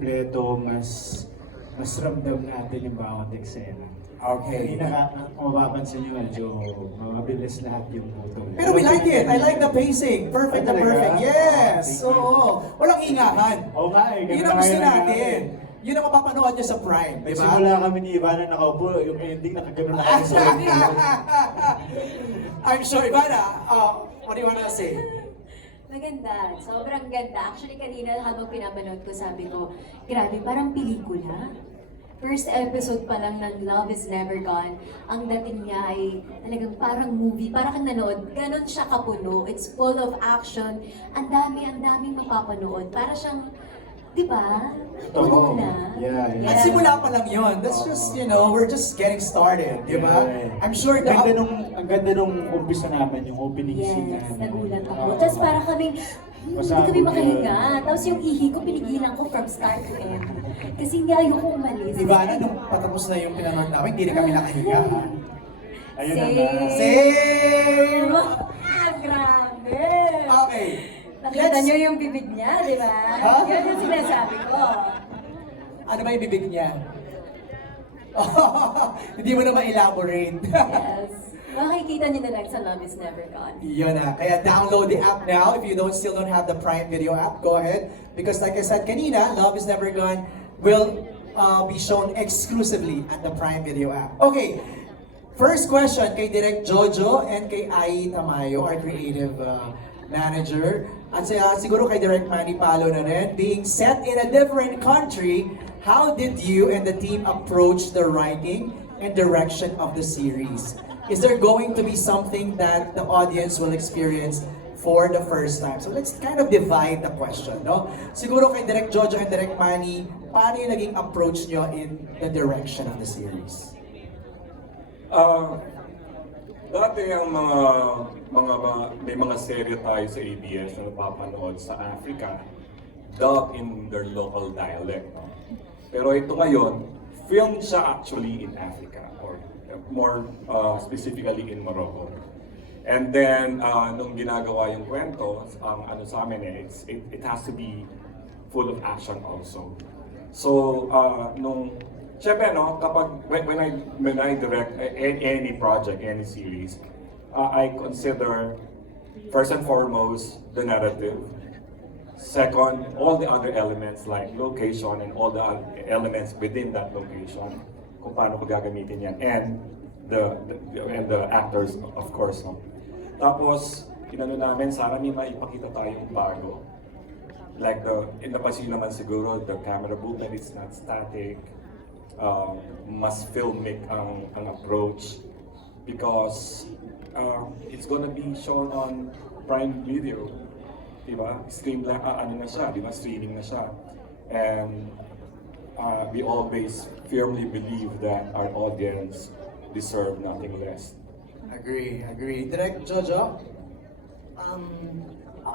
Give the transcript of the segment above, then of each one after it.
kumpleto, mas ramdam natin yung bawat eksena. Okay. Kung mapapansin nyo, medyo mabilis lahat yung puto. Pero we like it. I like the pacing. Perfect na Ay, perfect. talaga? Yes. Thank you. Oo. Walang ingahan. Oo nga eh. Yun ang gusto natin. Yun ang mapapanood nyo sa Prime, di ba? Nagsimula kami ni Ivana nakaupo, yung ending nakagano na kami sa I'm sure, Ivana, what do you wanna say? Maganda. Sobrang ganda. Actually, kanina habang pinapanood ko, sabi ko, grabe, parang pelikula. First episode pa lang ng Love is Never Gone, ang dating niya ay talagang parang movie, parang kang nanood, ganon siya kapuno. It's full of action. Ang daming mapapanood. Para siyang, di ba? Puno na. Yeah. At simula pa lang yun. That's just, we're just getting started, di ba? Yeah. I'm sure Ang ganda nung umpisa namin, yung opening scene Yes, namin. nagulat ako. Tapos parang kaming, hindi kami makahinga. Tapos yung ihi ko, pinigilan ko from start to end. Kasi hindi ayoko umalis. Ivana, nung patapos na yung pinanood namin, hindi na kami nakahinga. Ayun na Same. nga. Same! Grabe! Okay. Nakita niyo yung bibig niya, di ba? Ha? Yan yung sinasabi ko. Ano ba yung bibig niya? Hindi mo na ma-elaborate. Yes. Makikita niyo na lang sa Love is Never Gone. Yun na. Kaya download the app now. If you still don't have the Prime Video app, go ahead. Because like I said kanina, Love is Never Gone will be shown exclusively at the Prime Video app. Okay. First question kay Direk Jojo and kay Ai Tamayo, our creative manager. At siguro kay Direk Manny Palo na rin. Being set in a different country, how did you and the team approach the writing and direction of the series? Is there going to be something that the audience will experience for the first time? So let's kind of divide the question, no? Siguro kay Direk Jojo and Direk Manny, paano yung naging approach nyo in the direction of the series? Dati ang may mga serye tayo sa ABS na napapanood sa Africa, dubbed in their local dialect. No? Pero ito ngayon, filmed siya actually in Africa, or more specifically in Morocco. And then, nung ginagawa yung kwento, ang ano sa amin it has to be full of action also. So, syempre, no, when I direct any project, any series, I consider first and foremost the narrative. Second, all the other elements like location and all the elements within that location, kung paano ko gagamitin yan, and the actors, of course. No? Tapos, inano namin, sana may maipakita tayong bago. Like napansin naman siguro, the camera movement is not static. Mas filmic ang approach because it's gonna be shown on Prime Video, diba? Streaming na siya, and we always firmly believe that our audience deserve nothing less. Agree. Direk Jojo?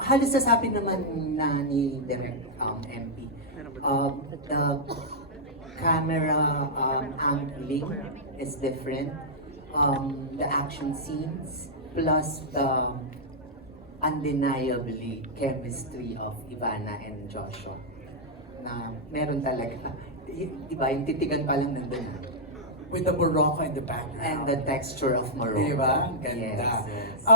Halos sasabi naman na ni Direk MP. The camera angling is different. The action scenes plus the undeniably chemistry of Ivana and Joshua na meron talaga. Diba, yung titigan pa lang nandun. With the Morocco in the background. And the texture of Morocco. Diba? Ganda. Yes.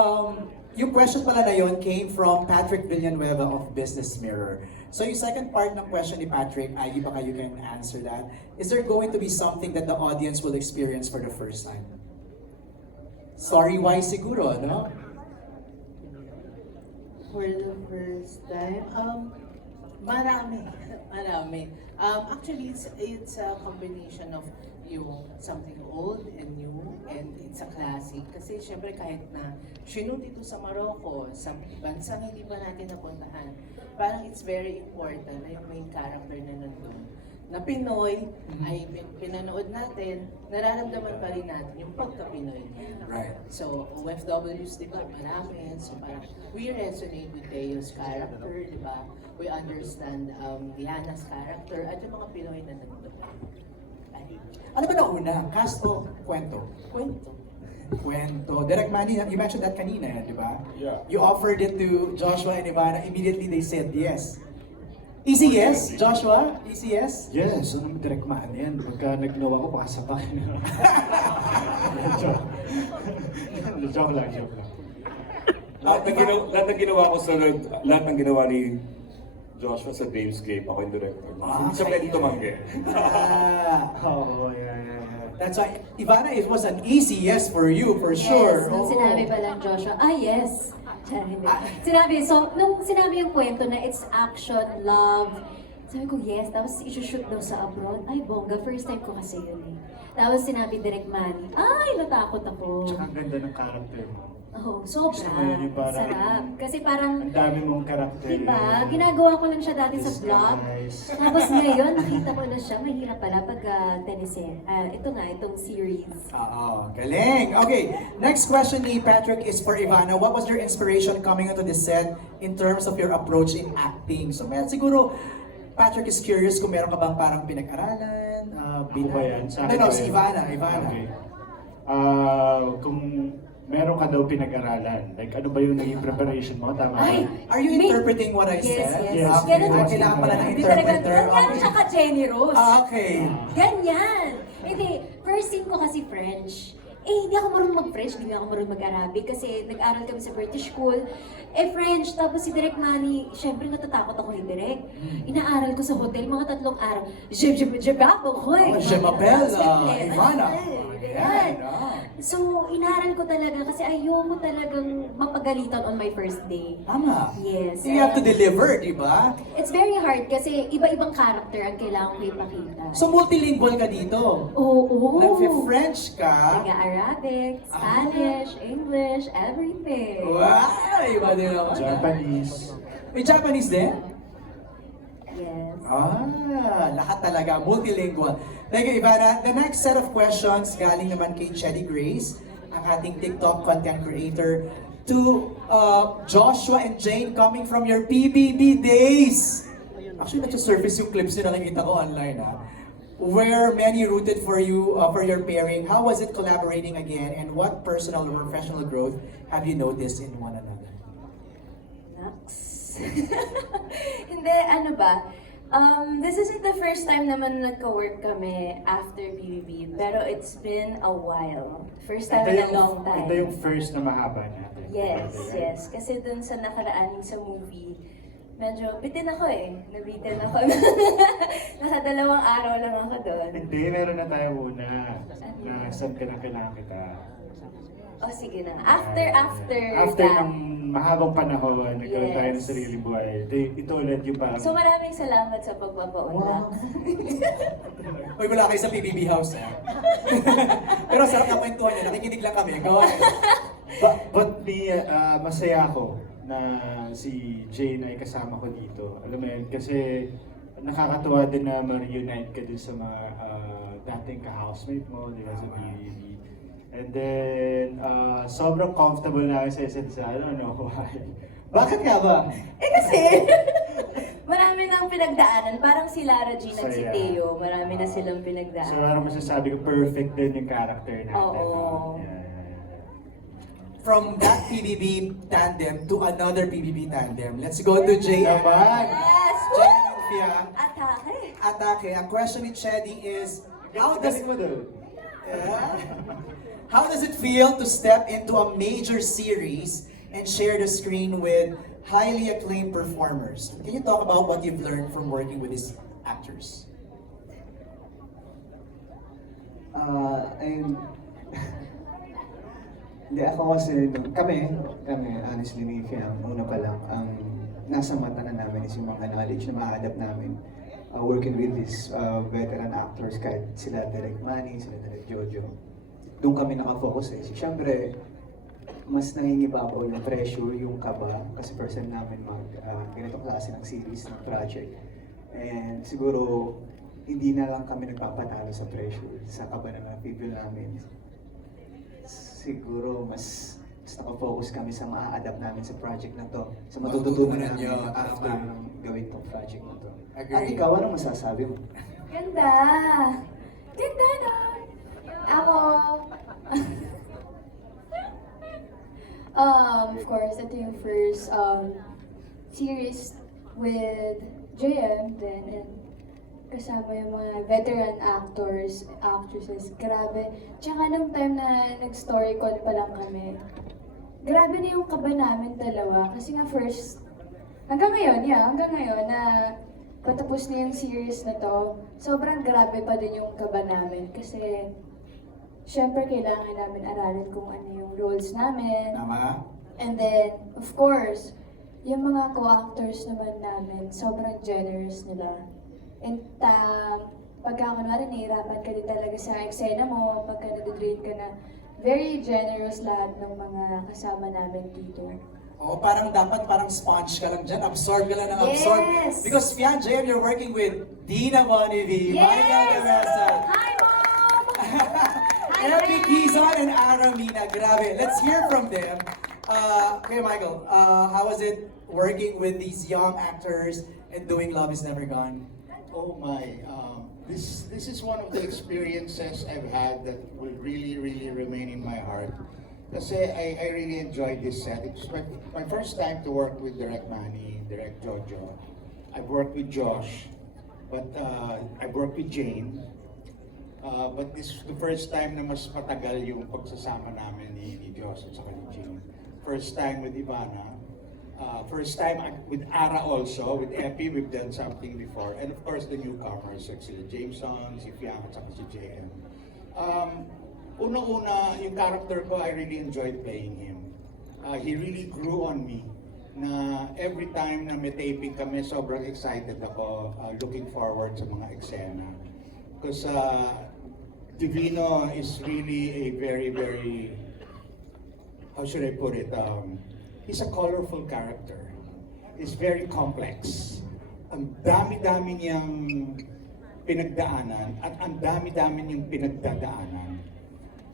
Yung question pala na yun came from Patrick Villanueva of Business Mirror. So yung second part ng question ni Patrick, baka you can answer that. Is there going to be something that the audience will experience for the first time? Story-wise siguro, no? For the first time, marami. Actually, it's a combination of something old and new, and it's a classic. Kasi syempre kahit na shoot ito sa Morocco, sa bansang hindi pa natin napuntahan, parang it's very important na yung main character na nandun, na Pinoy, ay pinanood natin, nararamdaman pa rin natin yung pagka-Pinoy niya. Right. So, OFWs, di ba, marami. So, parang we resonate with Teo's character, di ba? We understand Diana's character, at yung mga Pinoy na nandun. Ano ba nauna? Cast o kwento? Kwento. Kwento. Direk Manny, you mentioned that kanina, di ba? Yeah. You offered it to Joshua and Ivana, immediately they said yes. Easy yes, Joshua? Easy yes? Yes, ano mo direct man yan. Pagka nagnawa ko, baka sabakin na. Joke lang, joke lang. Lahat ng ginawa ko sa lahat ng ginawa ni Joshua sa Dreamscape, ako yung director. Hindi siya pwede tumanggi. Oo, yeah. That's why, Ivana, it was an easy yes for you, for sure. Yes, nung Oo. sinabi pa lang Joshua, yes. Hindi. Sinabi, so, nung sinabi yung kwento na it's action, love, sabi ko, yes. Tapos isushoot daw sa abroad. Ay, bongga. First time ko kasi yun eh. Tapos sinabi direct Manny, ay, natakot ako. Tsaka ang ganda ng character mo. Oh, sobra. Gusto mo yun yung parang- Sarap. Kasi parang, Ang dami mong character. diba, ginagawa ko lang siya dati sa vlog. Disguise. Tapos ngayon, nakita ko na siya. Mahirap pala pag tennisin. Ito nga, itong series. Oo, galing. Okay, next question ni Patrick is for Ivana. What was your inspiration coming onto the set in terms of your approach in acting? So, siguro, Patrick is curious kung meron ka bang parang pinag-aralan? Ako ba yan? Sa akin No, ba si yan? Ivana. Okay. Kung meron ka daw pinag-aralan, like ano ba yung naging preparation mo? Tama ba? Ay! Are you interpreting what I Yes, said? yes. Yes. Ganun. Kailangan pala ng Hindi talaga, interpreter. ganyan siya ka Jenny Rose. Okay. Ganyan! Hindi, first scene ko kasi French. Hindi ako marunong mag-French, hindi ako marunong mag-Arabic kasi nag-aral kami sa British school. French, tapos si Direk Manny, syempre natatakot ako kay Direk. Inaaral ko sa hotel, mga 3 araw. Je m'appelle, Ivana. Ganyan. So, inaaral ko talaga kasi ayoko talagang mapagalitan on my first day. Tama. Yes. You have to deliver, di ba? It's very hard kasi iba-ibang character ang kailangan ko ipakita. So, multilingual ka dito. Oo. Nag-French ka. Taga-Arabic, Spanish, English, everything. Wow! Iba din naman. Japanese. May Japanese din? Yes. Lahat talaga, multilingual. Thank you, Ivana. The next set of questions galing naman kay Chedi Grace, ang ating TikTok content creator, to Joshua and Jane coming from your PBB days. Actually, nag-surface yung clips yung nakikita ko online, ha? Where many rooted for you, for your pairing. How was it collaborating again? And what personal or professional growth have you noticed in one another? Naks. Hindi, ano ba? This isn't the first time naman nagka-work kami after BBB, pero it's been a while. First time in a long time. Ito yung first na mahaba natin. Yes, Right? yes. Kasi dun sa nakaraan sa movie, medyo bitin ako eh. Nabitin ako. Nasa 2 araw lang ako doon. Hindi, meron na tayo una. Na saan ka na kailangan kita. O sige na. After After that. ng mahabang panahon, nagkaroon tayo ng Yes. sariling buhay. Ito ulit yung parang... So maraming salamat sa pagpapaunlak. Uy, wala kayo sa PBB house, ha? Pero sarap na kwentuhan niya. Nakikinig lang kami. Go ahead. But me, masaya ako na si Jane ay kasama ko dito. Alam mo yun, kasi nakakatuwa din na ma-reunite ka din sa mga dating ka-housemate mo, di ba, sa PBB. And then, sobrang comfortable na ako sa isa't isa. I don't know why. Bakit nga ba? Eh kasi, marami nang pinagdaanan. Parang si Lara Jean at si Saya. Teo, marami na silang So, pinagdaanan. parang masasabi ko, perfect din yung character natin. Oo. Yeah. From that PBB tandem to another PBB tandem. Let's go to Jay. Naman! Yes! Jay and Fia. Atake! Atake. Ang question ni Chedi is, how does Galing mo doon. how does it feel to step into a major series and share the screen with highly acclaimed performers? Can you talk about what you've learned from working with these actors? Hindi, ako kasi, kami, honestly, ni Fiam, una pa lang, ang nasa mata na namin is yung mga knowledge na ma-adapt namin working with these veteran actors, kahit sila Direk Manny, sila Direk Jojo. Doon kami nakafocus eh. Siyempre, mas nangingibabaw yung pressure, yung kaba, kasi first time namin ganitong klase ng series, ng project. And siguro, hindi na lang kami nagpapatalo sa pressure, sa kaba na na-feel namin. Siguro mas nakafocus kami sa ma-adapt namin sa project na to, sa matututunan Matututunan namin nyo, after tama. ng gawin tong project na to. Agree. At ikaw, anong masasabi mo? Ganda! Ganda na! Ako... Of course, ito yung first series with JM din, and kasama yung mga veteran actors, actresses, grabe. Tsaka nung time na nag-story call pa lang kami, grabe na yung kaba namin dalawa. Kasi nga first, hanggang ngayon na patapos na yung series na to, sobrang grabe pa din yung kaba namin. Kasi, syempre kailangan namin aralin kung ano yung roles namin. Tama? And then, of course, yung mga co-actors naman namin, sobrang generous nila. And pagka kunwari nahihirapan ka din talaga sa eksena mo, pagka nadidrain ka na, very generous lahat ng mga kasama namin dito. Oh, parang dapat parang sponge ka lang dyan. Absorb ka lang ng absorb. Yes! Because Fian JM, you're working with Dina Bonivi, Michael Teresa, Hi, Mom! Epi Quezon, and Aramina. Grabe. Let's hear from them. Okay, Michael, how was it working with these young actors and doing Love Is Never Gone? Oh my, this is one of the experiences I've had that will really remain in my heart. Kasi I really enjoyed this set. It was my first time to work with Direct Manny, Direct Jojo. I've worked with Josh, but I've worked with Jane. But this is the first time na mas matagal yung pagsasama namin ni Josh at saka ni Jane. First time with Ivana. First time with Ara also, with Epi, we've done something before. And of course, the newcomers, like si Jameson, si Fiang, at saka si JM. Una-una, yung character ko, I really enjoyed playing him. He really grew on me. Na every time na may taping kami, sobrang excited ako, looking forward sa mga eksena. Because Divino is really a very, how should I put it? He's a colorful character. He's very complex. Ang dami-dami niyang pinagdaanan at ang dami-dami niyang pinagdadaanan.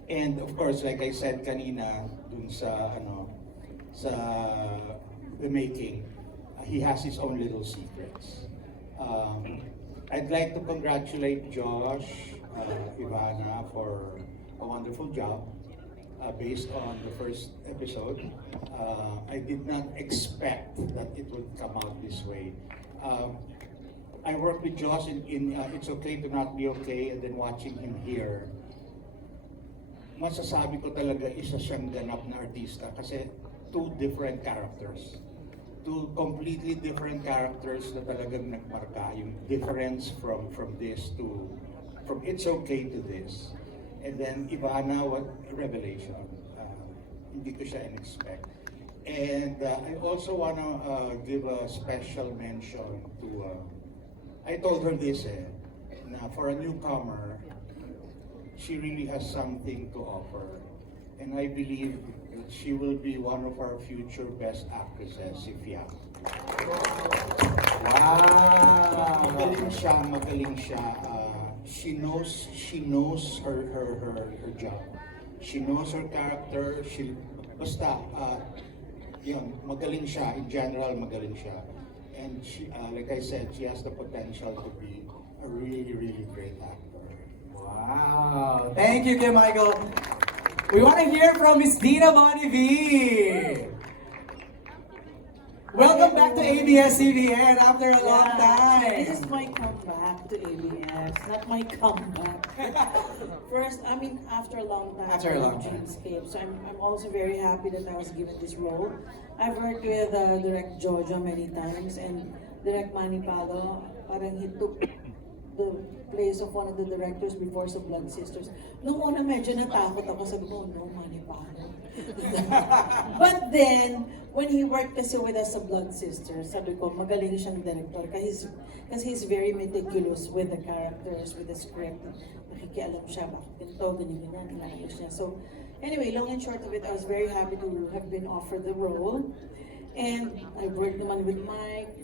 And of course, like I said kanina, dun sa the making, he has his own little secrets. I'd like to congratulate Josh, Ivana for a wonderful job. Based on the first episode, I did not expect that it would come out this way. I worked with Josh in It's Okay to Not Be Okay, and then watching him here, masasabi ko talaga isa siyang ganap na artista kasi two different characters. Two completely different characters na talagang nagmarka. Yung difference from It's Okay to this. And then Ivana, what revelation. Hindi ko siya in-expect. And I also want to give a special mention to, I told her this na for a newcomer, she really has something to offer. And I believe that she will be one of our future best actresses, si Fiang. Wow! Magaling siya. She knows her job. She knows her character. Yun, magaling siya. In general, magaling siya. And she, like I said, she has the potential to be a really great actor. Wow! Thank you, Kim Michael. We want to hear from Miss Dina Bonivi. Welcome back to ABS-CBN after a long time. This is my comeback to ABS, not my comeback. First, I mean, after a long time. After a long time. Dreamscape. So I'm also very happy that I was given this role. I've worked with Direct Jojo many times and Direct Manny Palo. Parang he took the place of one of the directors before sa Blood Sisters. Noong una medyo natakot ako, sabi ko, no, Manny Palo. But then, when he worked kasi with us sa Blood Sisters, sabi ko, magaling siyang director kasi he's very meticulous with the characters, with the script. Nakikialam siya, bakit ganito, ganyan, inaayos niya. So, anyway, long and short of it, I was very happy to have been offered the role. And I worked naman with Mike.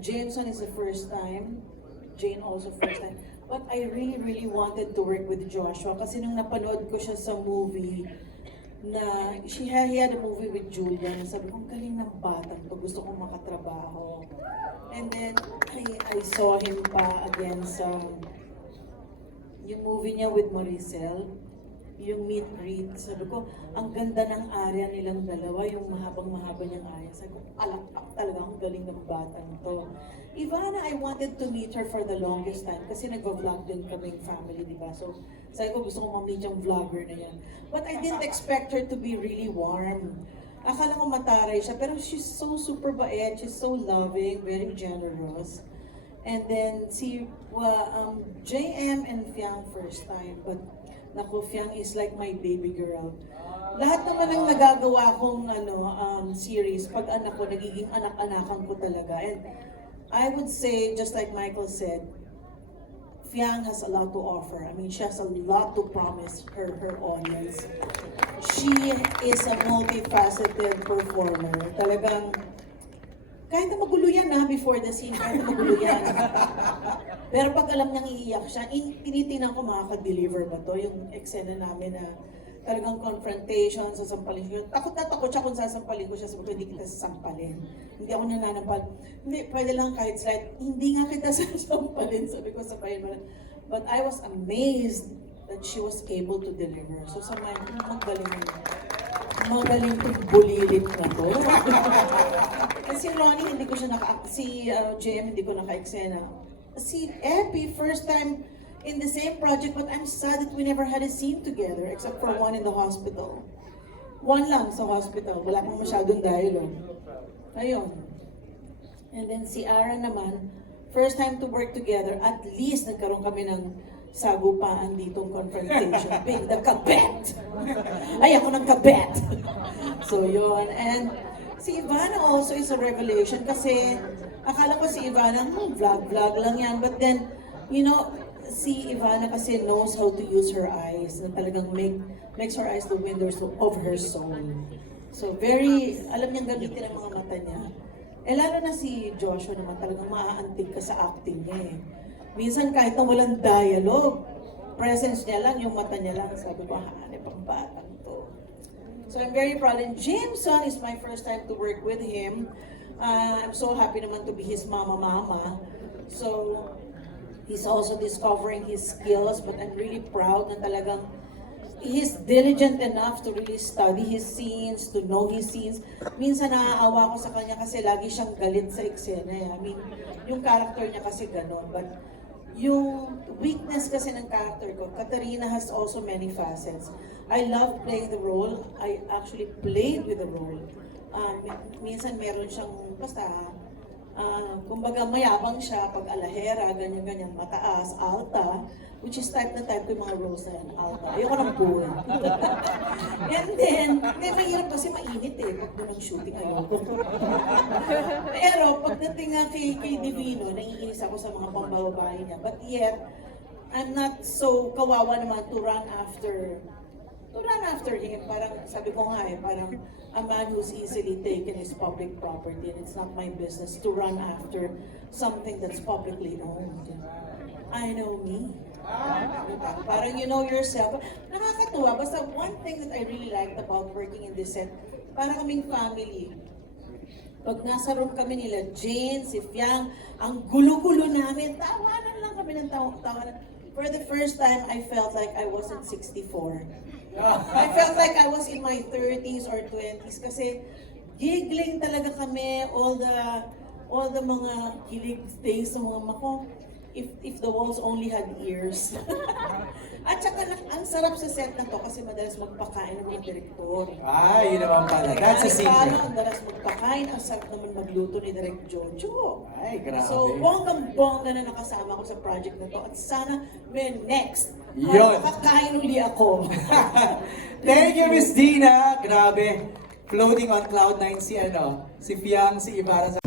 Jameson is the first time. Jane also first time. But I really wanted to work with Joshua kasi nung napanood ko siya sa movie, na he had a movie with Julian. Sabi ko, ang galing ng batang to. Gusto kong makatrabaho. And then, I saw him pa again sa yung movie niya with Maricel. yung meet greet. Sabi ko, ang ganda ng area nilang dalawa, yung mahabang-mahaba niyang area. Sabi ko, alakpak talaga, ang galing ng batang to. Ivana, I wanted to meet her for the longest time kasi nag-vlog din kaming family, di ba? So, sabi ko, gusto kong ma-meet yung vlogger na yan. But I didn't expect her to be really warm. Akala ko mataray siya, pero she's so super bait, she's so loving, very generous. And then si JM and Fiang first time, but naku, Fiang is like my baby girl. Lahat naman ng nagagawa kong series, pag anak ko, nagiging anak-anakan ko talaga. And I would say, just like Michael said, Fiang has a lot to offer. I mean, she has a lot to promise her audience. She is a multifaceted performer. Talagang, kahit na magulo yan before the scene, kahit na magulo yan. Pero pag alam niyang iiyak siya, tinitingnan ko makaka-deliver ba to? Yung eksena namin na talagang confrontation, sasampalin ko. Takot na takot siya kung sasampalin ko siya, sabi ko, hindi kita sasampalin. Hindi ako nananampal. Hindi, pwede lang kahit slight, hindi nga kita sasampalin, sabi ko, sabayin mo lang. But I was amazed that she was able to deliver. So sa mind, magaling itong bulilit na to. Si Ronnie, hindi ko siya si JM, hindi ko naka-eksena. Si Epi, first time in the same project, but I'm sad that we never had a scene together, except for one in the hospital. One lang sa hospital, wala pang masyadong dialogue. Ayun. And then si Ara naman, first time to work together, at least nagkaroon kami ng sagupaan ditong confrontation. Being the kabet! Ay, ako ng kabet! So yun, and si Ivana also is a revelation kasi akala ko si Ivana, vlog lang yan. But then, you know, si Ivana kasi knows how to use her eyes na talagang makes her eyes the windows of her soul. So very, alam niyang gamitin ang mga mata niya. Eh lalo na si Joshua naman talagang maaantig ka sa acting niya eh. Minsan kahit na walang dialogue, presence niya lang, yung mata niya lang, sabi ko, hanip ang batang to. So I'm very proud. And Jameson is my first time to work with him. I'm so happy naman to be his mama. So he's also discovering his skills, but I'm really proud na talagang he's diligent enough to really study his scenes, to know his scenes. Minsan naaawa ko sa kanya kasi lagi siyang galit sa eksena. I mean, yung character niya kasi gano'n. But yung weakness kasi ng character ko, Katarina has also many facets. I love playing the role. I actually played with the role. Minsan meron siyang, basta, kumbaga mayabang siya pag alahera, ganyan-ganyan, mataas, alta, which is type na type yung mga roles na yan, alta. Ayoko ng pool. And then, mahirap kasi mainit pag doon ang shooting ayoko. Pero pagdating nga kay Divino, naiinis ako sa mga pambababae niya. But yet, I'm not so kawawa naman to run after him. Parang, sabi ko nga parang a man who's easily taken is public property and it's not my business to run after something that's publicly owned. I know me. Parang you know yourself. Nakakatuwa. Basta one thing that I really liked about working in this set, parang kaming family. Pag nasa room kami nila, Jane, si Fiang, ang gulo-gulo namin, tawanan lang kami ng tawanan. For the first time, I felt like I wasn't 64. I felt like I was in my 30s or 20s kasi giggling talaga kami, all the mga kilig things ng mga mako. If the walls only had ears. At saka ang sarap sa set na to kasi madalas magpakain ng mga direktor. Yun naman pala. That's a secret. Ang dalas magpakain, ang sarap naman magluto ni Direk Jojo. Ay, grabe. So, bonggang-bongga na nakasama ko sa project na to. At sana may next. Yun. Makakain uli ako. Thank you, Miss Dina. Grabe. Floating on cloud 9 si Fiang, si Ibarra.